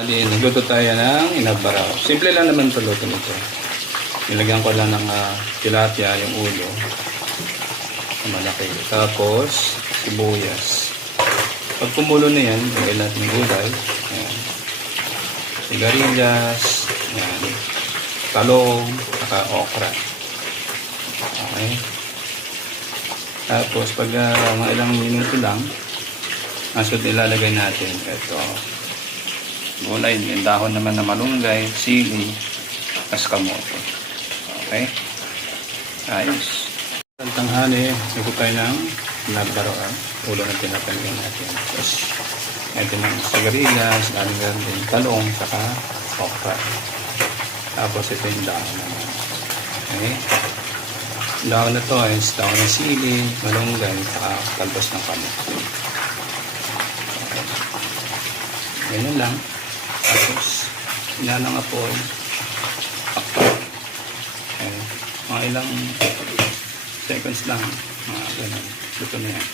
Nagluto tayo ng inabaraw. Simple lang naman ito luto nito. Nilagyan ko lang ng tilapia, yung ulo. Malaki. Tapos, sibuyas. Pag kumulo na yan, lagyan natin yung gulay. Ayan. Sigarilyas. Ayan. Talong. Saka okra. Okay. Tapos, pag mga ilang minuto lang, asod ilalagay natin. Ito. Gulay, yung dahon naman na malunggay, sili, as kamote. Okay? Ayos. Ang tanghali, ito tayo ng nabarawan. Ulo na tinatangin natin. Tapos, ito ng sigarilyas, galing talong, saka okra. Tapos, ito yung dahon naman. Okay? Dahon na ito is dahon ng sili, malunggay, saka talbos ng kamote. Okay. Ganyan lang. Tapos, inalang apoy. Okay. Mga ilang seconds lang. Mga ganun. Luto na yan.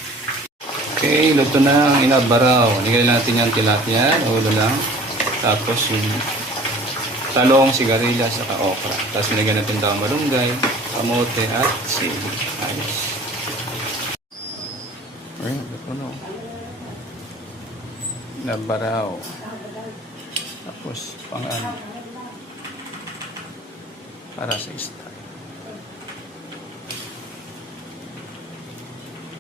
Okay, luto na ang inabaraw. Nigay natin yung tilapia. Ulo lang. Tapos yung talong, sigarilyas, saka okra. Tapos nilagyan natin daw malunggay, kamote, at sili. Ayos. Ayun, luto na. Inabaraw. Tapos, para sa isda.